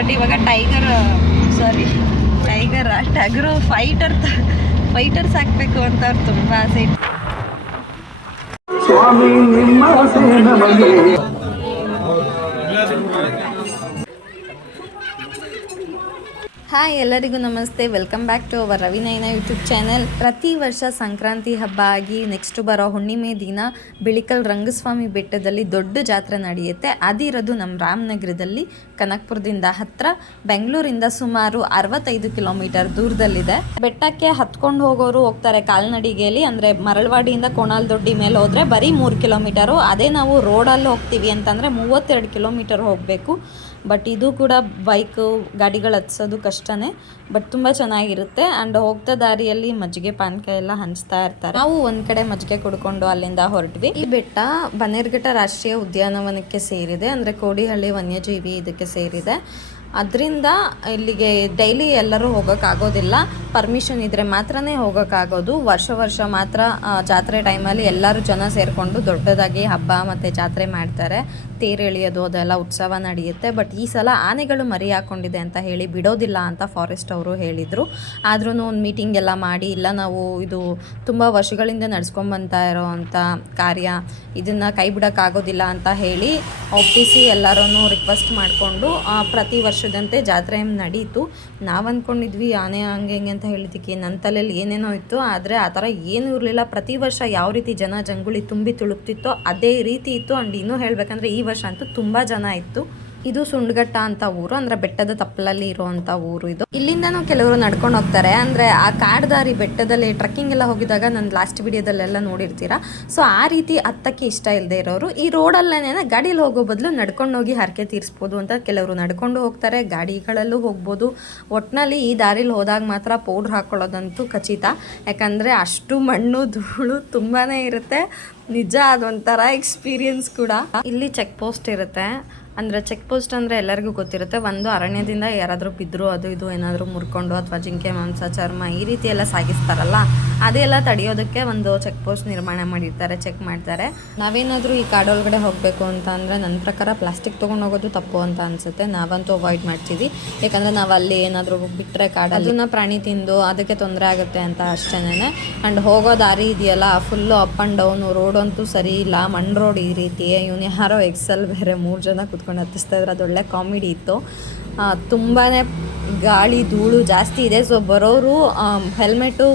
But ಇವಾಗ ಟಗರು fighters ಹಾಕ್ಬೇಕು ಅಂತ ಅವ್ರು ತುಂಬ ಆಸೆ ಇತ್ತು. ಹಾಯ್ ಎಲ್ಲರಿಗೂ ನಮಸ್ತೆ, welcome back to our Ravinayana YouTube channel. ಪ್ರತಿ ವರ್ಷ ಸಂಕ್ರಾಂತಿ ಹಬ್ಬ ಆಗಿ ನೆಕ್ಸ್ಟ್ ಬರೋ ಹುಣ್ಣಿಮೆ ದಿನ ಬಿಳಿಕಲ್ ರಂಗಸ್ವಾಮಿ ಬೆಟ್ಟದಲ್ಲಿ ದೊಡ್ಡ ಜಾತ್ರೆ ನಡೆಯುತ್ತೆ. ಅದಿರೋದು ನಮ್ಮ ರಾಮನಗರದಲ್ಲಿ, ಕನಕಪುರದಿಂದ ಹತ್ರ, ಬೆಂಗಳೂರಿಂದ ಸುಮಾರು 65 ಕಿಲೋಮೀಟರ್ ದೂರದಲ್ಲಿದೆ. ಬೆಟ್ಟಕ್ಕೆ ಹತ್ಕೊಂಡು ಹೋಗೋರು ಹೋಗ್ತಾರೆ ಕಾಲ್ನಡಿಗೆಯಲ್ಲಿ, ಅಂದರೆ ಮರಳವಾಡಿಯಿಂದ ಕೋಣಾಲದೊಡ್ಡಿ ಮೇಲೆ ಹೋದರೆ ಬರೀ 3 ಕಿಲೋಮೀಟರು. ಅದೇ ನಾವು ರೋಡಲ್ಲಿ ಹೋಗ್ತೀವಿ ಅಂತಂದರೆ 32 ಕಿಲೋಮೀಟರ್ ಹೋಗಬೇಕು. ಬಟ್ ಇದು ಕೂಡ ಬೈಕು ಗಾಡಿಗಳು ಹತ್ಸೋದು ಕಷ್ಟನೇ, ಬಟ್ ತುಂಬ ಚೆನ್ನಾಗಿರುತ್ತೆ. ಆ್ಯಂಡ್ ಹೋಗ್ತಾ ದಾರಿಯಲ್ಲಿ ಮಜ್ಜಿಗೆ ಪಾನಕ ಎಲ್ಲ ಹಂಚ್ತಾ ಇರ್ತಾರೆ. ನಾವು ಒಂದು ಕಡೆ ಮಜ್ಜಿಗೆ ಕುಡ್ಕೊಂಡು ಅಲ್ಲಿಂದ ಹೊರಟ್ವಿ. ಈ ಬೆಟ್ಟ ಬನ್ನೇರುಘಟ್ಟ ರಾಷ್ಟ್ರೀಯ ಉದ್ಯಾನವನಕ್ಕೆ ಸೇರಿದೆ, ಅಂದರೆ ಕೋಡಿಹಳ್ಳಿ ವನ್ಯಜೀವಿ ಇದಕ್ಕೆ ಸೇರಿದೆ. ಅದರಿಂದ ಇಲ್ಲಿಗೆ ಡೈಲಿ ಎಲ್ಲರೂ ಹೋಗೋಕ್ಕಾಗೋದಿಲ್ಲ, ಪರ್ಮಿಷನ್ ಇದ್ದರೆ ಮಾತ್ರನೇ ಹೋಗೋಕ್ಕಾಗೋದು. ವರ್ಷ ಮಾತ್ರ ಜಾತ್ರೆ ಟೈಮಲ್ಲಿ ಎಲ್ಲರೂ ಜನ ಸೇರಿಕೊಂಡು ದೊಡ್ಡದಾಗಿ ಹಬ್ಬ ಮತ್ತು ಜಾತ್ರೆ ಮಾಡ್ತಾರೆ. ತೇರು ಎಳೆಯೋದು ಅದೆಲ್ಲ ಉತ್ಸವ ನಡೆಯುತ್ತೆ. ಬಟ್ ಈ ಸಲ ಆನೆಗಳು ಮರಿ ಹಾಕ್ಕೊಂಡಿದೆ ಅಂತ ಹೇಳಿ ಬಿಡೋದಿಲ್ಲ ಅಂತ ಫಾರೆಸ್ಟ್ ಅವರು ಹೇಳಿದರು. ಆದ್ರೂ ಒಂದು ಮೀಟಿಂಗ್ ಎಲ್ಲ ಮಾಡಿ, ಇಲ್ಲ ನಾವು ಇದು ತುಂಬ ವರ್ಷಗಳಿಂದ ನಡ್ಸ್ಕೊಂಬಂತಾ ಇರೋ ಅಂಥ ಕಾರ್ಯ, ಇದನ್ನು ಕೈ ಬಿಡೋಕ್ಕಾಗೋದಿಲ್ಲ ಅಂತ ಹೇಳಿ ಒಪ್ಪಿಸಿ ಎಲ್ಲರೂ ರಿಕ್ವೆಸ್ಟ್ ಮಾಡಿಕೊಂಡು ಪ್ರತಿ ವರ್ಷದಂತೆ ಜಾತ್ರೆ ನಡೀತು. ನಾವು ಅಂದ್ಕೊಂಡಿದ್ವಿ ಆನೆ ಹಂಗೆ ಹಿಂಗೆ ಅಂತ ಹೇಳಿದ್ದಕ್ಕೆ ನನ್ನ ತಲೆಯಲ್ಲಿ ಏನೇನೋ ಇತ್ತು, ಆದರೆ ಆ ಥರ ಏನೂ ಇರಲಿಲ್ಲ. ಪ್ರತಿ ವರ್ಷ ಯಾವ ರೀತಿ ಜನ ಜಂಗುಳಿ ತುಂಬಿ ತುಳುಕ್ತಿತ್ತೋ ಅದೇ ರೀತಿ ಇತ್ತು. ಆ್ಯಂಡ್ ಇನ್ನೂ ಹೇಳಬೇಕಂದ್ರೆ ಈ ವರ್ಷ ಅಂತೂ ತುಂಬ ಜನ ಇತ್ತು. ಇದು ಸುಂಡಘಟ್ಟ ಅಂತ ಊರು, ಅಂದರೆ ಬೆಟ್ಟದ ತಪ್ಪಲಲ್ಲಿ ಇರುವಂಥ ಊರು ಇದು. ಇಲ್ಲಿಂದನೂ ಕೆಲವರು ನಡ್ಕೊಂಡು ಹೋಗ್ತಾರೆ, ಅಂದರೆ ಆ ಕಾಡ್ದಾರಿ ಬೆಟ್ಟದಲ್ಲಿ ಟ್ರೆಕ್ಕಿಂಗ್ ಎಲ್ಲ ಹೋಗಿದಾಗ ನಾನು ಲಾಸ್ಟ್ ವಿಡಿಯೋದಲ್ಲೆಲ್ಲ ನೋಡಿರ್ತೀರ. ಸೊ ಆ ರೀತಿ ಹತ್ತಕ್ಕೆ ಇಷ್ಟ ಇಲ್ಲದೆ ಇರೋರು ಈ ರೋಡಲ್ಲೇ ಗಾಡೀಲಿ ಹೋಗೋ ಬದಲು ನಡ್ಕೊಂಡು ಹೋಗಿ ಹರಕೆ ತೀರಿಸ್ಬೋದು ಅಂತ ಕೆಲವರು ನಡ್ಕೊಂಡು ಹೋಗ್ತಾರೆ, ಗಾಡಿಗಳಲ್ಲೂ ಹೋಗ್ಬೋದು. ಒಟ್ಟಿನಲ್ಲಿ ಈ ದಾರಿಲಿ ಹೋದಾಗ ಮಾತ್ರ ಪೌಡ್ರ್ ಹಾಕ್ಕೊಳ್ಳೋದಂತೂ ಖಚಿತ, ಯಾಕಂದರೆ ಅಷ್ಟು ಮಣ್ಣು ಧೂಳು ತುಂಬಾ ಇರುತ್ತೆ. ನಿಜ ಅದೊಂಥರ ಎಕ್ಸ್ಪೀರಿಯನ್ಸ್ ಕೂಡ. ಇಲ್ಲಿ ಚೆಕ್ ಪೋಸ್ಟ್ ಇರುತ್ತೆ, ಅಂದರೆ ಚೆಕ್ ಪೋಸ್ಟ್ ಅಂದರೆ ಎಲ್ಲರಿಗೂ ಗೊತ್ತಿರುತ್ತೆ. ಒಂದು ಅರಣ್ಯದಿಂದ ಯಾರಾದರೂ ಬಿದ್ದರು, ಅದು ಇದು ಏನಾದರೂ ಮುರ್ಕೊಂಡು ಅಥವಾ ಜಿಂಕೆ ಮಾಂಸ ಚರ್ಮ ಈ ರೀತಿ ಎಲ್ಲ ಸಾಗಿಸ್ತಾರಲ್ಲ, ಅದೆಲ್ಲ ತಡೆಯೋದಕ್ಕೆ ಒಂದು ಚೆಕ್ ಪೋಸ್ಟ್ ನಿರ್ಮಾಣ ಮಾಡಿರ್ತಾರೆ, ಚೆಕ್ ಮಾಡ್ತಾರೆ. ನಾವೇನಾದರೂ ಈ ಕಾಡೊಳಗಡೆ ಹೋಗಬೇಕು ಅಂತ ಅಂದರೆ ನನ್ನ ಪ್ರಕಾರ ಪ್ಲಾಸ್ಟಿಕ್ ತೊಗೊಂಡು ಹೋಗೋದು ತಪ್ಪು ಅಂತ ಅನಿಸುತ್ತೆ. ನಾವಂತೂ ಅವಾಯ್ಡ್ ಮಾಡ್ತೀವಿ, ಯಾಕಂದರೆ ನಾವು ಅಲ್ಲಿ ಏನಾದರೂ ಬಿಟ್ಟರೆ ಕಾಡನ್ನ ಪ್ರಾಣಿ ತಿಂದು ಅದಕ್ಕೆ ತೊಂದರೆ ಆಗುತ್ತೆ ಅಂತ ಅಷ್ಟೇನೆ. ಆ್ಯಂಡ್ ಹೋಗೋ ದಾರಿ ಇದೆಯಲ್ಲ ಫುಲ್ಲು ಅಪ್ ಆ್ಯಂಡ್ ಡೌನು, ರೋಡಂತೂ ಸರಿ ಇಲ್ಲ, ಮಣ್ಣು ರೋಡ್ ಈ ರೀತಿ. ಇವನು ಯಾರೋ ಎಕ್ಸೆಲ್ ಬೇರೆ 3 ಜನ ಕೂತ್ಕೊಂಡು ಹತ್ತಿಸ್ತಾ ಇದ್ರೆ ಅದೊಳ್ಳೆ ಕಾಮಿಡಿ ಇತ್ತು. ತುಂಬಾ ಗಾಳಿ ಧೂಳು ಜಾಸ್ತಿ ಇದೆ. ಸೊ ಬರೋರು ಹೆಲ್ಮೆಟು,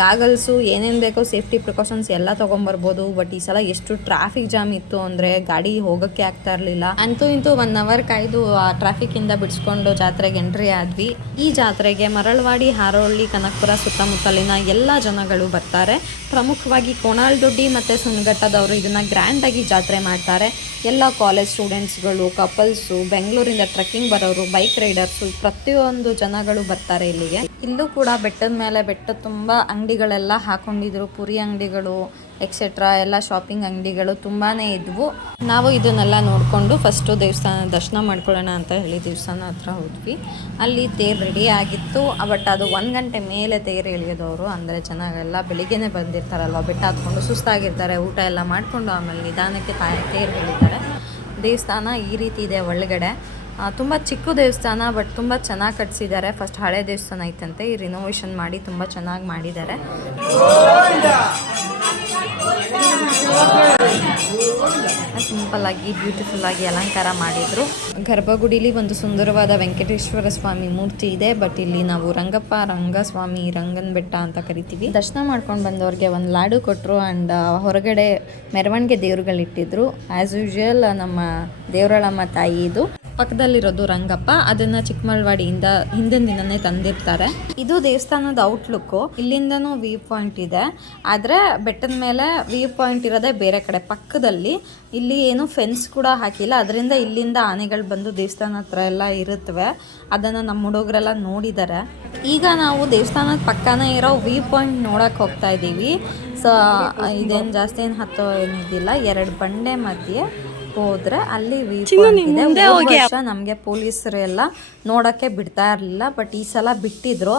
ಗಾಗಲ್ಸು, ಏನೇನು ಬೇಕೋ ಸೇಫ್ಟಿ ಪ್ರಿಕಾಷನ್ಸ್ ಎಲ್ಲ ತೊಗೊಂಬರ್ಬೋದು. ಬಟ್ ಈ ಸಲ ಎಷ್ಟು ಟ್ರಾಫಿಕ್ ಜಾಮ್ ಇತ್ತು ಅಂದರೆ ಗಾಡಿ ಹೋಗೋಕ್ಕೆ ಆಗ್ತಾ ಇರಲಿಲ್ಲ. ಅಂತೂ ಇಂತೂ 1 ಅವರ್ ಕಾಯ್ದು ಆ ಟ್ರಾಫಿಕ್ಕಿಂದ ಬಿಡಿಸ್ಕೊಂಡು ಜಾತ್ರೆಗೆ ಎಂಟ್ರಿ ಆದ್ವಿ. ಈ ಜಾತ್ರೆಗೆ ಮರಳವಾಡಿ, ಹಾರೋಹಳ್ಳಿ, ಕನಕಪುರ ಸುತ್ತಮುತ್ತಲಿನ ಎಲ್ಲ ಜನಗಳು ಬರ್ತಾರೆ. ಪ್ರಮುಖವಾಗಿ ಕೋಣಾಲದೊಡ್ಡಿ ಮತ್ತು ಸುಂಡಘಟ್ಟದವರು ಇದನ್ನು ಗ್ರ್ಯಾಂಡಾಗಿ ಜಾತ್ರೆ ಮಾಡ್ತಾರೆ. ಎಲ್ಲ ಕಾಲೇಜ್ ಸ್ಟೂಡೆಂಟ್ಸ್ಗಳು, ಕಪಲ್ಸು, ಬೆಂಗಳೂರಿಂದ ಟ್ರೆಕ್ಕಿಂಗ್ ಬರೋರು, ಬೈಕ್ ರೈಡರ್ಸು, ಪ್ರತಿಯೊಂದು ಜನಗಳು ಬರ್ತಾರೆ ಇಲ್ಲಿಗೆ. ಇಲ್ಲೂ ಕೂಡ ಬೆಟ್ಟದ ಮೇಲೆ ಬೆಟ್ಟ ತುಂಬ ಅಂಗಡಿಗಳೆಲ್ಲ ಹಾಕೊಂಡಿದ್ರು, ಪುರಿ ಅಂಗಡಿಗಳು ಎಕ್ಸೆಟ್ರಾ ಎಲ್ಲ ಶಾಪಿಂಗ್ ಅಂಗಡಿಗಳು ತುಂಬಾ ಇದ್ವು. ನಾವು ಇದನ್ನೆಲ್ಲ ನೋಡಿಕೊಂಡು ಫಸ್ಟು ದೇವಸ್ಥಾನ ದರ್ಶನ ಮಾಡ್ಕೊಳ್ಳೋಣ ಅಂತ ಹೇಳಿ ದೇವಸ್ಥಾನ ಹತ್ರ ಹೋದ್ವಿ. ಅಲ್ಲಿ ತೇರು ರೆಡಿ ಆಗಿತ್ತು, ಬಟ್ ಅದು 1 ಗಂಟೆ ಮೇಲೆ ತೇರು ಎಳೆಯೋದವರು, ಅಂದರೆ ಚೆನ್ನಾಗೆಲ್ಲ ಬೆಳಿಗ್ಗೆನೇ ಬಂದಿರ್ತಾರಲ್ವ, ಬೆಟ್ಟ ಹತ್ಕೊಂಡು ಸುಸ್ತಾಗಿರ್ತಾರೆ, ಊಟ ಎಲ್ಲ ಮಾಡಿಕೊಂಡು ಆಮೇಲೆ ನಿಧಾನಕ್ಕೆ ತೇರು ಎಳಿತಾರೆ. ದೇವಸ್ಥಾನ ಈ ರೀತಿ ಇದೆ ಒಳಗಡೆ. ತುಂಬ ಚಿಕ್ಕ ದೇವಸ್ಥಾನ, ಬಟ್ ತುಂಬ ಚೆನ್ನಾಗಿ ಕಟ್ಸಿದ್ದಾರೆ. ಫಸ್ಟ್ ಹಳೆ ದೇವಸ್ಥಾನ ಐತಂತೆ, ಈ ರಿನೋವೇಷನ್ ಮಾಡಿ ತುಂಬ ಚೆನ್ನಾಗಿ ಮಾಡಿದ್ದಾರೆ. ಸಿಂಪಲ್ ಆಗಿ ಬ್ಯೂಟಿಫುಲ್ ಆಗಿ ಅಲಂಕಾರ ಮಾಡಿದ್ರು. ಗರ್ಭಗುಡಿಲಿ ಒಂದು ಸುಂದರವಾದ ವೆಂಕಟೇಶ್ವರ ಸ್ವಾಮಿ ಮೂರ್ತಿ ಇದೆ. ಬಟ್ ಇಲ್ಲಿ ನಾವು ರಂಗಸ್ವಾಮಿ, ರಂಗನ ಬೆಟ್ಟ ಅಂತ ಕರಿತೀವಿ. ದರ್ಶನ ಮಾಡ್ಕೊಂಡು ಬಂದವ್ರಿಗೆ ಒಂದು ಲಾಡು ಕೊಟ್ಟರು. ಆ್ಯಂಡ್ ಹೊರಗಡೆ ಮೆರವಣಿಗೆ ದೇವ್ರುಗಳಿಟ್ಟಿದ್ರು. ಆ್ಯಸ್ ಯೂಶುವಲ್ ನಮ್ಮ ದೇವರಳಮ್ಮ ತಾಯಿ ಇದು. ಪಕ್ಕದಲ್ಲಿರೋದು ರಂಗಪ್ಪ, ಅದನ್ನು ಚಿಕ್ಕಮಳವಾಡಿಯಿಂದ ಹಿಂದಿನ ದಿನನೇ ತಂದಿರ್ತಾರೆ. ಇದು ದೇವಸ್ಥಾನದ ಔಟ್ಲುಕ್ಕು. ಇಲ್ಲಿಂದನೂ ವ್ಯೂ ಪಾಯಿಂಟ್ ಇದೆ, ಆದರೆ ಬೆಟ್ಟದ ಮೇಲೆ ವ್ಯೂ ಪಾಯಿಂಟ್ ಇರೋದೇ ಬೇರೆ ಕಡೆ ಪಕ್ಕದಲ್ಲಿ. ಇಲ್ಲಿ ಏನು ಫೆನ್ಸ್ ಕೂಡ ಹಾಕಿಲ್ಲ, ಅದರಿಂದ ಇಲ್ಲಿಂದ ಆನೆಗಳು ಬಂದು ದೇವಸ್ಥಾನ ಹತ್ರ ಎಲ್ಲ ಇರುತ್ತವೆ. ಅದನ್ನು ನಮ್ಮ ಹುಡುಗರೆಲ್ಲ ನೋಡಿದ್ದಾರೆ. ಈಗ ನಾವು ದೇವಸ್ಥಾನದ ಪಕ್ಕನೇ ಇರೋ ವ್ಯೂ ಪಾಯಿಂಟ್ ನೋಡೋಕೆ ಹೋಗ್ತಾ ಇದ್ದೀವಿ. ಸೊ ಇದೇನು ಜಾಸ್ತಿ ಏನು ಹತ್ತೋ ಏನಿದಿಲ್ಲ, 2 ಬಂಡೆ ಮಧ್ಯೆ ಹೋದ್ರೆ ಅಲ್ಲಿ ವ್ಯೂ ಪಾಯಿಂಟ್ ಇದೆ. ವರ್ಷ ನಮಗೆ ಪೊಲೀಸರು ಎಲ್ಲ ನೋಡೋಕ್ಕೆ ಬಿಡ್ತಾ ಇರಲಿಲ್ಲ, ಬಟ್ ಈ ಸಲ ಬಿಟ್ಟಿದ್ರು.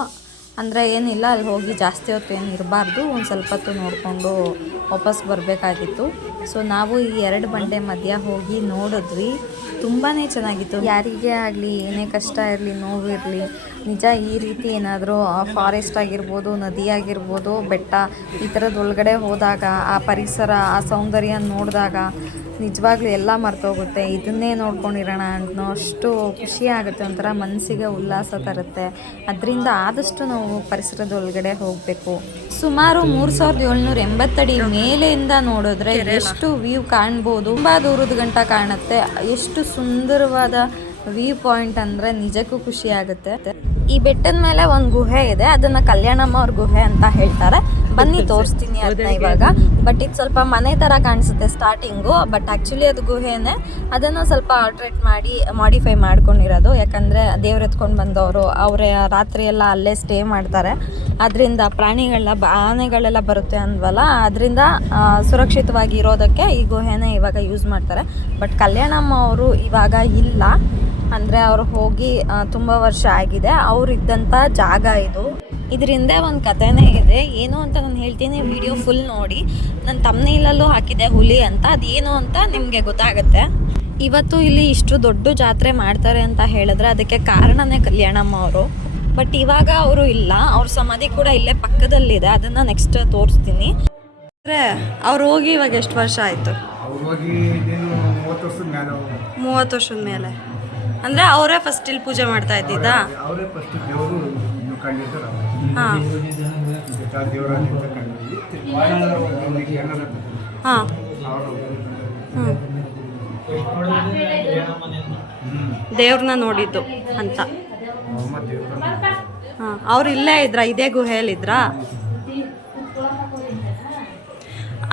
ಅಂದರೆ ಏನಿಲ್ಲ, ಅಲ್ಲಿ ಹೋಗಿ ಜಾಸ್ತಿ ಹೊತ್ತು ಏನು ಇರಬಾರ್ದು, ಒಂದು ಸ್ವಲ್ಪ ಹೊತ್ತು ನೋಡಿಕೊಂಡು ವಾಪಸ್ ಬರಬೇಕಾಗಿತ್ತು. ಸೊ ನಾವು ಈ 2 ಬಂಡೆ ಮಧ್ಯ ಹೋಗಿ ನೋಡಿದ್ವಿ. ತುಂಬಾ ಚೆನ್ನಾಗಿತ್ತು. ಯಾರಿಗೇ ಆಗಲಿ, ಏನೇ ಕಷ್ಟ ಇರಲಿ, ನೋವಿರಲಿ, ನಿಜ ಈ ರೀತಿ ಏನಾದರೂ ಫಾರೆಸ್ಟ್ ಆಗಿರ್ಬೋದು, ನದಿ ಆಗಿರ್ಬೋದು, ಬೆಟ್ಟ ಈ ಥರದ ಒಳಗಡೆ ಹೋದಾಗ ಆ ಪರಿಸರ, ಆ ಸೌಂದರ್ಯ ನೋಡಿದಾಗ ನಿಜವಾಗ್ಲೂ ಎಲ್ಲ ಮರ್ತೋಗುತ್ತೆ. ಇದನ್ನೇ ನೋಡ್ಕೊಂಡಿರೋಣ ಅನ್ನೋ ಅಷ್ಟು ಖುಷಿ ಆಗುತ್ತೆ, ಒಂಥರ ಮನಸ್ಸಿಗೆ ಉಲ್ಲಾಸ ತರುತ್ತೆ. ಅದರಿಂದ ಆದಷ್ಟು ನಾವು ಪರಿಸರದ ಒಳಗಡೆ ಹೋಗಬೇಕು. ಸುಮಾರು 3780 ಅಡಿ ಮೇಲೆಯಿಂದ ನೋಡಿದ್ರೆ ಎಷ್ಟು ವ್ಯೂ ಕಾಣ್ಬೋದು. ತುಂಬ ದೂರದ ಗಂಟ ಕಾಣುತ್ತೆ. ಎಷ್ಟು ಸುಂದರವಾದ ವ್ಯೂ ಪಾಯಿಂಟ್ ಅಂದರೆ ನಿಜಕ್ಕೂ ಖುಷಿ ಆಗುತ್ತೆ. ಈ ಬೆಟ್ಟದ ಮೇಲೆ ಒಂದು ಗುಹೆ ಇದೆ, ಅದನ್ನು ಕಲ್ಯಾಣಮ್ಮ ಅವ್ರ ಗುಹೆ ಅಂತ ಹೇಳ್ತಾರೆ. ಬನ್ನಿ ತೋರಿಸ್ತೀನಿ ಅದನ್ನ ಇವಾಗ. ಬಟ್ ಇದು ಸ್ವಲ್ಪ ಮನೆ ಥರ ಕಾಣಿಸುತ್ತೆ ಸ್ಟಾರ್ಟಿಂಗು, ಬಟ್ ಆ್ಯಕ್ಚುಲಿ ಅದು ಗುಹೆನೇ. ಅದನ್ನು ಸ್ವಲ್ಪ ಆಲ್ಟ್ರೇಟ್ ಮಾಡಿ ಮಾಡಿಫೈ ಮಾಡ್ಕೊಂಡಿರೋದು. ಯಾಕಂದರೆ ದೇವ್ರು ಎತ್ಕೊಂಡು ಬಂದವರು ಅವರೇ ರಾತ್ರಿ ಎಲ್ಲ ಅಲ್ಲೇ ಸ್ಟೇ ಮಾಡ್ತಾರೆ. ಅದರಿಂದ ಆನೆಗಳೆಲ್ಲ ಬರುತ್ತೆ ಅಂದ್ವಲ್ಲ, ಅದರಿಂದ ಸುರಕ್ಷಿತವಾಗಿ ಇರೋದಕ್ಕೆ ಈ ಗುಹೆನೇ ಇವಾಗ ಯೂಸ್ ಮಾಡ್ತಾರೆ. ಬಟ್ ಕಲ್ಯಾಣಮ್ಮ ಅವರು ಇವಾಗ ಇಲ್ಲ, ಅಂದರೆ ಅವ್ರು ಹೋಗಿ ತುಂಬ ವರ್ಷ ಆಗಿದೆ. ಅವರಿದ್ದಂಥ ಜಾಗ ಇದು. ಇದರಿಂದ ಒಂದು ಕಥೆನೇ ಇದೆ, ಏನು ಅಂತ ನಾನು ಹೇಳ್ತೀನಿ. ವಿಡಿಯೋ ಫುಲ್ ನೋಡಿ. ನನ್ನ ತಮ್ಮನೇಲಲ್ಲೂ ಹಾಕಿದೆ ಹುಲಿ ಅಂತ, ಅದೇನು ಅಂತ ನಿಮಗೆ ಗೊತ್ತಾಗುತ್ತೆ. ಇವತ್ತು ಇಲ್ಲಿ ಇಷ್ಟು ದೊಡ್ಡ ಜಾತ್ರೆ ಮಾಡ್ತಾರೆ ಅಂತ ಹೇಳಿದ್ರೆ ಅದಕ್ಕೆ ಕಾರಣನೇ ಕಲ್ಯಾಣಮ್ಮ ಅವರು. ಬಟ್ ಇವಾಗ ಅವರು ಇಲ್ಲ, ಅವ್ರ ಸಮಾಧಿ ಕೂಡ ಇಲ್ಲೇ ಪಕ್ಕದಲ್ಲಿದೆ. ಅದನ್ನು ನೆಕ್ಸ್ಟ್ ತೋರಿಸ್ತೀನಿ. ಅಂದರೆ ಅವ್ರು ಹೋಗಿ ಇವಾಗ ಎಷ್ಟು ವರ್ಷ ಆಯಿತು? 30 ವರ್ಷದ ಮೇಲೆ. ಅಂದರೆ ಅವರೇ ಫಸ್ಟ್ ಇಲ್ಲಿ ಪೂಜೆ ಮಾಡ್ತಾ ಇದ್ದಿದ್ದಾ? ಹಾಂ ಹಾಂ ದೇವ್ರನ್ನ ನೋಡಿದ್ದು ಅಂತ. ಹಾಂ, ಅವ್ರು ಇಲ್ಲೇ ಇದ್ರಾ? ಇದೇ ಗುಹೆಯಲ್ಲಿದ್ರಾ?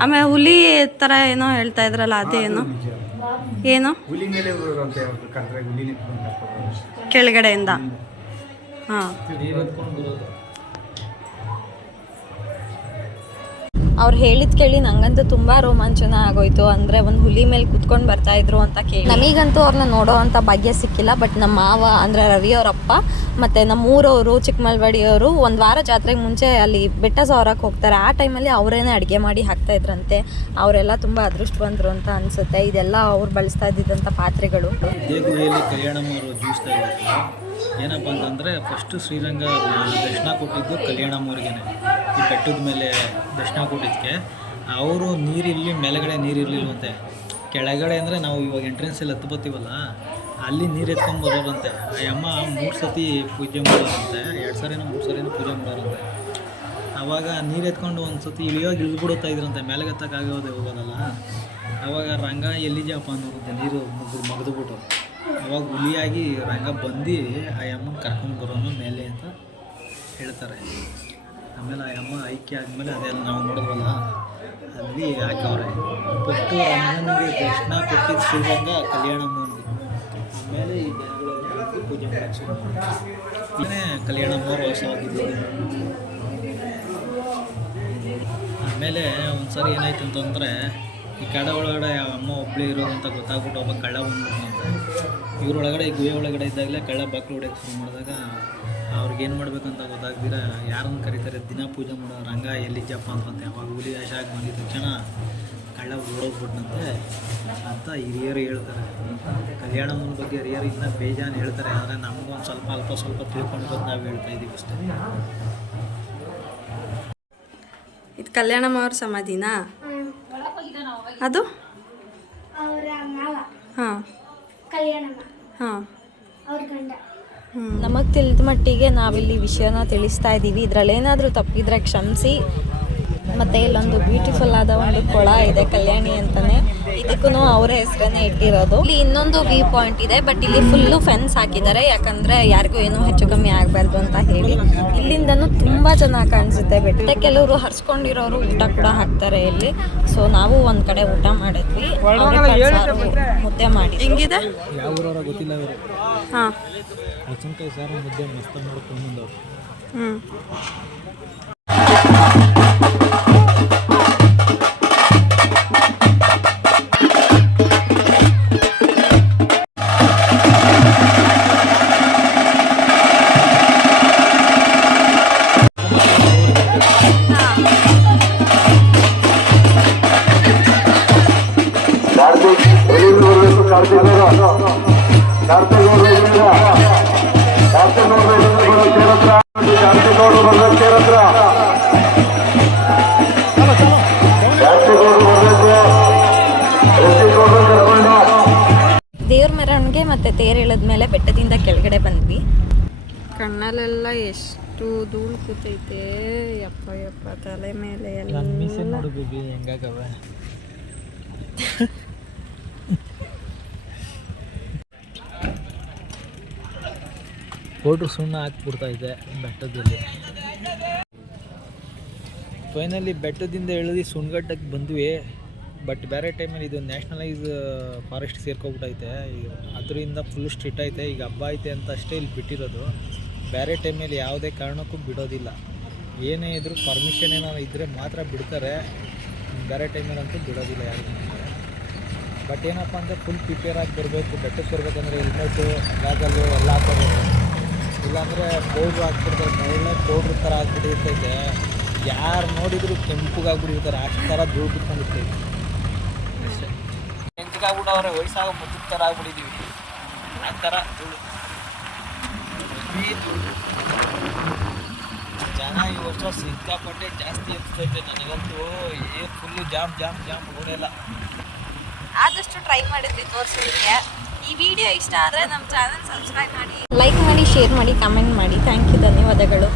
ಆಮೇಲೆ ಹುಲಿ ಥರ ಏನೋ ಹೇಳ್ತಾ ಇದ್ರಲ್ಲ, ಅದೇನು? ಏನು ಕೆಳಗಡೆಯಿಂದ? ಹಾಂ, ಅವ್ರು ಹೇಳಿದ್ ಕೇಳಿ ನಂಗಂತೂ ತುಂಬ ರೋಮಾಂಚನ ಆಗೋಯ್ತು. ಅಂದರೆ ಒಂದು ಹುಲಿ ಮೇಲೆ ಕುತ್ಕೊಂಡು ಬರ್ತಾಯಿದ್ರು ಅಂತ ಕೇಳಿ. ನಮಗಂತೂ ಅವ್ರನ್ನ ನೋಡೋ ಅಂಥ ಭಾಗ್ಯ ಸಿಕ್ಕಿಲ್ಲ. ಬಟ್ ನಮ್ಮ ಮಾವ ಅಂದರೆ ರವಿಯವರಪ್ಪ ಮತ್ತು ನಮ್ಮ ಊರವರು ಚಿಕ್ಕಮಲ್ವಾಡಿಯವರು ಒಂದು ವಾರ ಜಾತ್ರೆಗೆ ಮುಂಚೆ ಅಲ್ಲಿ ಬೆಟ್ಟ ಸವರಕ್ಕೆ ಹೋಗ್ತಾರೆ. ಆ ಟೈಮಲ್ಲಿ ಅವರೇನೆ ಅಡುಗೆ ಮಾಡಿ ಹಾಕ್ತಾಯಿದ್ರಂತೆ. ಅವರೆಲ್ಲ ತುಂಬ ಅದೃಷ್ಟವಂತರು ಅಂತ ಅನಿಸುತ್ತೆ. ಇದೆಲ್ಲ ಅವ್ರು ಬಳಸ್ತಾ ಇದ್ದಿದ್ದಂಥ ಪಾತ್ರೆಗಳು. ಏನಪ್ಪ ಅಂತಂದರೆ ಫಸ್ಟು ಶ್ರೀರಂಗ ದರ್ಶನ ಕೊಟ್ಟಿದ್ದು ಕಲ್ಯಾಣಮ್ಮವ್ರಿಗೇನೆ. ಈ ಬೆಟ್ಟದ ಮೇಲೆ ದರ್ಶನ ಕೊಟ್ಟಿದ್ದಕ್ಕೆ ಅವರು ನೀರಿಲ್ಲಿ ಮೇಲೆಗಡೆ ನೀರಿರಲಿಲ್ವಂತೆ. ಕೆಳಗಡೆ ಅಂದರೆ ನಾವು ಇವಾಗ ಎಂಟ್ರೆನ್ಸಲ್ಲಿ ಹತ್ಬತ್ತೀವಲ್ಲ, ಅಲ್ಲಿ ನೀರು ಎತ್ಕೊಂಡು ಬರೋರಂತೆ. ಆ ಅಮ್ಮ 3 ಸತಿ ಪೂಜೆ ಮಾಡೋರಂತೆ, 2 ಸರಿನೋ 3 ಸರಿನೋ ಪೂಜೆ ಮಾಡೋರಂತೆ. ಆವಾಗ ನೀರು ಎತ್ಕೊಂಡು ಒಂದು ಸತಿ ಇಳಿದ್ಬಿಡುತ್ತಾ ಇದ್ರಂತೆ, ಮೇಲೆ ಎತ್ತಕ್ಕಾಗೋದೆ ಹೋಗೋದಲ್ಲ. ಆವಾಗ ರಂಗ ಎಲ್ಲಿದ್ಯಪ್ಪ ಅನ್ನೋದಂತೆ, ನೀರು ಮಗದ್ಬಿಟ್ಟು. ಅವಾಗ ಹುಲಿಯಾಗಿ ರಂಗ ಬಂದು ಆ ಅಮ್ಮನ ಕರ್ಕೊಂಡು ಬರೋನು ಮೇಲೆ ಅಂತ ಹೇಳ್ತಾರೆ. ಆಮೇಲೆ ಆ ಅಮ್ಮ ಐಕ್ಯ ಆದಮೇಲೆ ಅದೆಲ್ಲ ನಾವು ನೋಡಿದ್ವಲ್ಲ, ಅಲ್ಲಿ ಹಾಕವ್ರೆ. ಫಸ್ಟು ರಂಗನಿಗೆ ದರ್ಶನ ಕೊಟ್ಟಿದ್ದು ಶ್ರೀರಂಗ ಕಲ್ಯಾಣಮ್ಮನಿಗೆ. ಆಮೇಲೆ ಈ ಜನಗಳು ಪೂಜೆ ಮಾಡೋಕ್ಕೆ ಶುರು ಮಾಡಿದ್ವಿ. ಕಲ್ಯಾಣಮ್ಮವ್ರು ವಯಸ್ಸಾಗಿದ್ದೀವಿ. ಆಮೇಲೆ ಒಂದು ಸರಿ ಏನಾಯ್ತು ಅಂತಂದರೆ, ಈ ಕಾಡ ಒಳಗಡೆ ಅಮ್ಮ ಒಬ್ಬಳೇ ಇರೋದಂತ ಗೊತ್ತಾಗ್ಬಿಟ್ಟು ಒಬ್ಬ ಕಳ್ಳ ಬಂದ್ಬಿಡ್ತಂತೆ. ಇವರೊಳಗಡೆ ಈ ಗುಹೆ ಒಳಗಡೆ ಇದ್ದಾಗಲೇ ಕಳ್ಳ ಬಾಕ್ಲು ಹೊಡೆಯೋಕ್ಕೆ ಶುರು ಮಾಡಿದಾಗ ಅವ್ರಿಗೇನು ಮಾಡ್ಬೇಕಂತ ಗೊತ್ತಾಗ್ದಿರ ಯಾರನ್ನು ಕರೀತಾರೆ, ದಿನ ಪೂಜೆ ಮಾಡೋ ರಂಗ ಎಲ್ಲಿದ್ದಪ್ಪ ಅಂತಂತೆ. ಅವಾಗ ಹುಲಿ ಆಶ ಆಗಿ ಬಂದಿದ್ದ ತಕ್ಷಣ ಕಳ್ಳ ಓಡೋಗ್ಬಿಟ್ನಂತೆ ಅಂತ ಹಿರಿಯರು ಹೇಳ್ತಾರೆ. ಕಲ್ಯಾಣಮ್ಮನ ಬಗ್ಗೆ ಹಿರಿಯರು ಇನ್ನೂ ಬೇಜಾನು ಹೇಳ್ತಾರೆ. ಆದರೆ ನಮಗೊಂದು ಸ್ವಲ್ಪ ತಿಳ್ಕೊಂಡಿರೋದು ನಾವು ಹೇಳ್ತಾ ಇದ್ದೀವಿ ಅಷ್ಟೇ. ಇದು ಕಲ್ಯಾಣಮ್ಮ ಅವ್ರ ಸಮಾಧಿನಾ? ಅದು ಹಾಂ ಹಾಂ ನಮಗೆ ತಿಳಿದ ಮಟ್ಟಿಗೆ ನಾವಿಲ್ಲಿ ವಿಷಯನ ತಿಳಿಸ್ತಾ ಇದ್ದೀವಿ. ಇದರಲ್ಲಿ ಏನಾದರೂ ತಪ್ಪಿದ್ರೆ ಕ್ಷಮಿಸಿ. ಮತ್ತು ಇಲ್ಲೊಂದು ಬ್ಯೂಟಿಫುಲ್ ಆದ ಒಂದು ಕೊಳ ಇದೆ, ಕಲ್ಯಾಣಿ ಅಂತಲೇ. ಇದಕ್ಕೂ ಅವರೇ ಹೆಸರನ್ನೇ ಇಟ್ಟಿರೋದು. ಇಲ್ಲಿ ಇನ್ನೊಂದು ವ್ಯೂ ಪಾಯಿಂಟ್ ಇದೆ, ಬಟ್ ಇಲ್ಲಿ ಫುಲ್ಲು ಫೆನ್ಸ್ ಹಾಕಿದ್ದಾರೆ. ಯಾಕಂದರೆ ಯಾರಿಗೂ ಏನೂ ಹೆಚ್ಚು ಕಮ್ಮಿ ಆಗಬಾರ್ದು ಅಂತ ಹೇಳಿ. ಇಲ್ಲಿಂದನೂ ತುಂಬ ಚೆನ್ನಾಗಿ ಕಾಣಿಸುತ್ತೆ ಬೆಟ್ಟ. ಕೆಲವರು ಹರಿಸ್ಕೊಂಡಿರೋರು ಊಟ ಕೂಡ ಹಾಕ್ತಾರೆ ಇಲ್ಲಿ. ಸೊ ನಾವು ಒಂದು ಕಡೆ ಊಟ ಮಾಡಿದ್ವಿ, ಮುದ್ದೆ ಮಾಡಿ. ಹೆಂಗಿದೆ? ಯಾವ ಊರವರ ಗೊತ್ತಿಲ್ಲ ಅವರು. ಹಾಂ, ಹಸಿನಕಾಯಿ ಸಾರು ಮುದ್ದೆ ಮಸ್ತ್ ಮಾಡ್ಕೊಂಡು ಬಂದವರು. ಹ್ಞೂ. ದೇವ್ರ ಮೆರವಣಿಗೆ ಮತ್ತು ತೇರು ಇಳಿದ್ಮೇಲೆ ಬೆಟ್ಟದಿಂದ ಕೆಳಗಡೆ ಬಂದ್ವಿ. ಕಣ್ಣಲ್ಲೆಲ್ಲ ಎಷ್ಟು ಧೂಳು ಕೂತೈತೆ, ಯಪ್ಪ ಯಪ್ಪ, ತಲೆ ಮೇಲೆ ಎಲ್ಲ ಹೆಂಗಾಗವೆ. ಫೋಟೋ ಸುಣ್ಣ ಹಾಕ್ಬಿಡ್ತಾ ಇದೆ ಬೆಟ್ಟದಲ್ಲಿ. ಫೈನಲಿ ಬೆಟ್ಟದಿಂದ ಇಳಿದು ಸುಣ್ಗಟ್ಟಕ್ಕೆ ಬಂದ್ವಿ. ಬಟ್ ಬೇರೆ ಟೈಮಲ್ಲಿ ಇದು ನ್ಯಾಷನಲೈಸ್ ಫಾರೆಸ್ಟ್ ಸೇರ್ಕೊಬಿಟ್ಟೈತೆ, ಅದರಿಂದ ಫುಲ್ ಸ್ಟ್ರಿಕ್ಟ್ ಐತೆ. ಈಗ ಹಬ್ಬ ಐತೆ ಅಂತ ಅಷ್ಟೇ ಇಲ್ಲಿ ಬಿಟ್ಟಿರೋದು. ಬೇರೆ ಟೈಮಲ್ಲಿ ಯಾವುದೇ ಕಾರಣಕ್ಕೂ ಬಿಡೋದಿಲ್ಲ. ಏನೇ ಇದ್ರೂ ಪರ್ಮಿಷನ್ ಏನಾದ್ರು ಇದ್ದರೆ ಮಾತ್ರ ಬಿಡ್ತಾರೆ, ಬೇರೆ ಟೈಮಲ್ಲಂತೂ ಬಿಡೋದಿಲ್ಲ ಯಾರಿಗೂ. ಬಟ್ ಏನಪ್ಪ ಅಂದರೆ ಫುಲ್ ಪ್ರಿಪೇರ್ ಆಗಿ ಬರಬೇಕು. ಬೆಟ್ಟಕ್ಕೆ ಬರ್ಬೇಕಂದ್ರೆ ಹೆಲ್ಮೆಟು, ಗಾಗಲ್ಲು ಎಲ್ಲ ಹಾಕೋಬೇಕು. ಇಲ್ಲಾಂದರೆ ಪೌಡ್ರ್ ಹಾಕ್ಬಿಡ್ತಾರೆ, ಒಳ್ಳೆ ಪೌಡ್ರ್ ಥರ ಹಾಕ್ಬಿಟ್ಟಿರ್ತೈತೆ. ಯಾರು ನೋಡಿದ್ರು ಕೆಂಪುಗಾಗ್ಬಿಟ್ಟಿರ್ತಾರೆ, ಅಷ್ಟು ಥರ ಧೂಳು ಬಿಟ್ಕೊಂಡಿರ್ತೈತೆ ಅಷ್ಟೇ. ಕೆಂಪುಗಾಗ್ಬಿಟ್ಟವ್ರೆ, ವಯಸ್ಸಾಗೋ ಮುದ್ದ ಥರ ಆಗ್ಬಿಟ್ಟಿದ್ದೀವಿ, ಆ ಥರ ಧೂಳು. ಜನ ಈ ವರ್ಷ ಸಿಕ್ಕಾಪಟ್ಟೆ ಜಾಸ್ತಿ ಅನಿಸ್ತೈತೆ ನನಗಂತೂ. ಏನು full jam jam jam Odela. ಆದಷ್ಟು ಟ್ರೈ ಮಾಡಿದ್ವಿ ತೋರಿಸೋದಕ್ಕೆ. ಈ ವಿಡಿಯೋ ಇಷ್ಟ ಆದರೆ ನಮ್ಮ ಚಾನಲ್ ಸಬ್ಸ್ಕ್ರೈಬ್ ಮಾಡಿ, ಲೈಕ್ ಮಾಡಿ, ಶೇರ್ ಮಾಡಿ, ಕಮೆಂಟ್ ಮಾಡಿ. ಥ್ಯಾಂಕ್ ಯು, ಧನ್ಯವಾದಗಳು.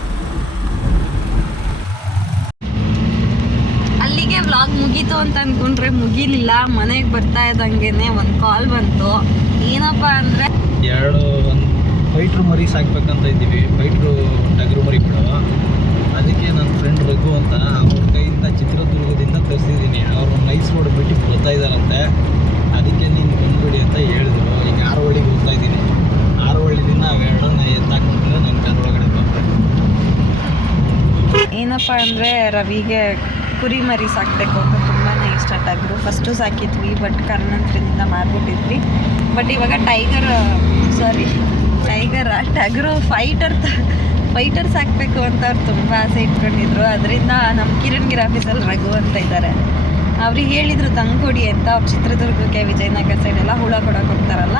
ಅಲ್ಲಿಗೆ ವ್ಲಾಗ್ ಮುಗೀತು ಅಂತ ಅಂದ್ಕೊಂಡ್ರೆ ಮುಗೀಲಿಲ್ಲ. ಮನೆಗೆ ಬರ್ತಾ ಇದ್ದಂಗೆನೆ ಒಂದು ಕಾಲ್ ಬಂತು. ಏನಪ್ಪ ಅಂದರೆ ಒಂದು ಫೈಟ್ರು ಮರಿ ಸಾಕ್ಬೇಕಂತ ಇದ್ದೀವಿ. ಫೈಟ್ರು ಟಗರು ಮರಿ ಬಿಡೋ, ಅದಕ್ಕೆ ನನ್ನ ಫ್ರೆಂಡ್ ರಘು ಅಂತ ಅವ್ರ ಕೈಯಿಂದ ಚಿತ್ರದುರ್ಗದಿಂದ ತರಿಸಿದ್ದೀನಿ. ಅವರು ನೈಸ್ ರೋಡ್ ಬಿಟ್ಟು ಬರ್ತಾ ಇದ್ದಾರಂತೆ, ಅದಕ್ಕೆ ನೀನು ಬಂದ್ಬಿಡಿ ಅಂತ ಹೇಳಿದ್ರು. ಈಗ ಆರೋಹಳ್ಳಿಗೆ ಹೋಗ್ತಾ ಇದ್ದೀನಿ. ಆರೋಹಳ್ಳಿದಿಂದ ಅವೆರಡನ್ನ ಎತ್ತಾಕ್ಬಿಟ್ರೆ ನನ್ನ ಕರ್ರೊಳಗಡೆ ಬಂದರೆ. ಏನಪ್ಪ ಅಂದರೆ ರವಿಗೆ ಕುರಿ ಮರಿ ಸಾಕಬೇಕು ಅಂತ ತುಂಬಾ ಇಷ್ಟ. ಟಗರು ಫಸ್ಟು ಸಾಕಿದ್ವಿ, ಬಟ್ ಕಾರಣಾಂತರದಿಂದ ಮಾರ್ಬಿಟ್ಟಿದ್ವಿ. ಬಟ್ ಇವಾಗ ಟಗರು ಫೈಟರ್ ಸಾಕಬೇಕು ಅಂತ ಅವ್ರು ತುಂಬ ಆಸೆ ಇಟ್ಕೊಂಡಿದ್ರು. ಅದರಿಂದ ನಮ್ಮ ಕಿರಣ್ ಆಫೀಸಲ್ಲಿ ರಘು ಅಂತ ಇದ್ದಾರೆ, ಅವ್ರಿಗೆ ಹೇಳಿದರು ತಂದ್ಕೊಡಿ ಅಂತ. ಅವ್ರು ಚಿತ್ರದುರ್ಗಕ್ಕೆ, ವಿಜಯನಗರ ಸೈಡೆಲ್ಲ ಹುಳ ಕೊಡೋಕೆ ಹೋಗ್ತಾರಲ್ಲ,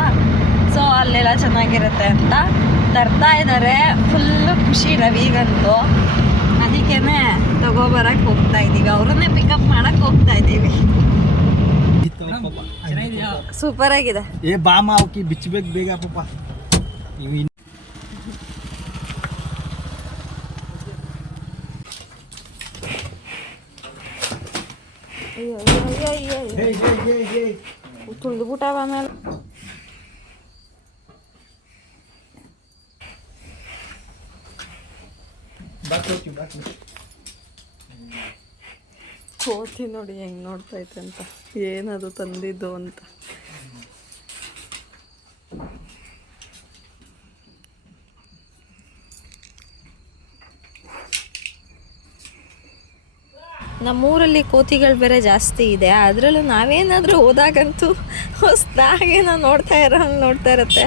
ಸೊ ಅಲ್ಲೆಲ್ಲ ಚೆನ್ನಾಗಿರುತ್ತೆ ಅಂತ ತರ್ತಾ ಇದ್ದಾರೆ. ಫುಲ್ಲು ಖುಷಿ ರವಿಗಂತೂ. ಅದಕ್ಕೇ ತಗೋಬರಕ್ಕೆ ಹೋಗ್ತಾ ಇದ್ದೀವಿ, ಅವರನ್ನೇ ಪಿಕಪ್ ಮಾಡಕ್ಕೆ ಹೋಗ್ತಾ ಇದ್ದೀವಿ. ಸೂಪರ್ ಆಗಿದೆ. ಏ ಬಾಮ ಅವಕ್ಕೆ ಬಿಚ್ಚಬೇಕು ಬೇಗ ಪಾಪ. ಇವು ತುಳಿದ್ಬಿಟ್ಟಾವ ಆಮೇಲೆ. ಕೋತಿ ನೋಡಿ ಹೆಂಗೆ ನೋಡ್ತೈತೆ ಅಂತ, ಏನದು ತಂದಿದ್ದು ಅಂತ. ನಮ್ಮೂರಲ್ಲಿ ಕೋತಿಗಳು ಬೇರೆ ಜಾಸ್ತಿ ಇದೆ. ಅದರಲ್ಲೂ ನಾವೇನಾದರೂ ಹೋದಾಗಂತೂ ಹೊಸದಾಗೇನೋ ನೋಡ್ತಾ ಇರುತ್ತೆ.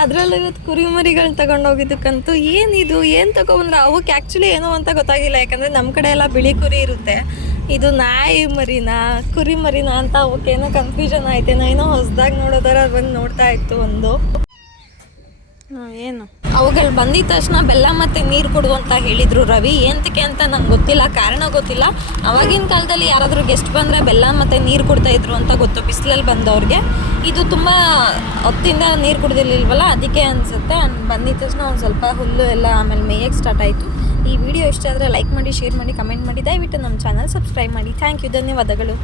ಅದರಲ್ಲೂ ಇವತ್ತು ಕುರಿಮರಿಗಳು ತಗೊಂಡೋಗಿದ್ದಕ್ಕಂತೂ ಏನಿದು, ಏನು ತಗೊಬಂದ್ರೆ ಅವಕ್ಕೆ ಆ್ಯಕ್ಚುಲಿ ಏನೋ ಅಂತ ಗೊತ್ತಾಗಿಲ್ಲ. ಯಾಕಂದರೆ ನಮ್ಮ ಕಡೆ ಎಲ್ಲ ಬಿಳಿ ಕುರಿ ಇರುತ್ತೆ, ಇದು ನಾಯಿ ಮರಿನಾ ಕುರಿ ಮರಿನಾ ಅಂತ ಅವಕ್ಕೇನೋ ಕನ್ಫ್ಯೂಷನ್ ಆಯ್ತೇನೋ. ಏನೋ ಹೊಸದಾಗಿ ನೋಡೋದಾರ ಬಂದು ನೋಡ್ತಾ ಇತ್ತು ಒಂದು. ಏನು ಅವುಗಳು ಬಂದಿದ ತಕ್ಷಣ ಬೆಲ್ಲ ಮತ್ತು ನೀರು ಕೊಡು ಅಂತ ಹೇಳಿದರು ರವಿ. ಏನಕ್ಕೆ ಅಂತ ನಂಗೆ ಗೊತ್ತಿಲ್ಲ, ಕಾರಣ ಗೊತ್ತಿಲ್ಲ. ಆವಾಗಿನ ಕಾಲದಲ್ಲಿ ಯಾರಾದರೂ ಗೆಸ್ಟ್ ಬಂದರೆ ಬೆಲ್ಲ ಮತ್ತು ನೀರು ಕೊಡ್ತಾಯಿದ್ರು ಅಂತ ಗೊತ್ತು, ಬಿಸಿಲಲ್ಲಿ ಬಂದವ್ರಿಗೆ. ಇದು ತುಂಬ ಹೊತ್ತಿಂದ ನೀರು ಕುಡ್ದಿರ್ಲಿಲ್ವಲ್ಲ, ಅದಕ್ಕೆ ಅನಿಸುತ್ತೆ. ಬಂದಿದ ತಕ್ಷಣ ಒಂದು ಸ್ವಲ್ಪ ಹುಲ್ಲು ಎಲ್ಲ ಆಮೇಲೆ ಮೇಯಕ್ಕೆ ಸ್ಟಾರ್ಟ್ ಆಯಿತು. ಈ ವಿಡಿಯೋ ಇಷ್ಟ ಆದರೆ ಲೈಕ್ ಮಾಡಿ, ಶೇರ್ ಮಾಡಿ, ಕಮೆಂಟ್ ಮಾಡಿ. ದಯವಿಟ್ಟು ನಮ್ಮ ಚಾನಲ್ ಸಬ್ಸ್ಕ್ರೈಬ್ ಮಾಡಿ. ಥ್ಯಾಂಕ್ ಯು, ಧನ್ಯವಾದಗಳು.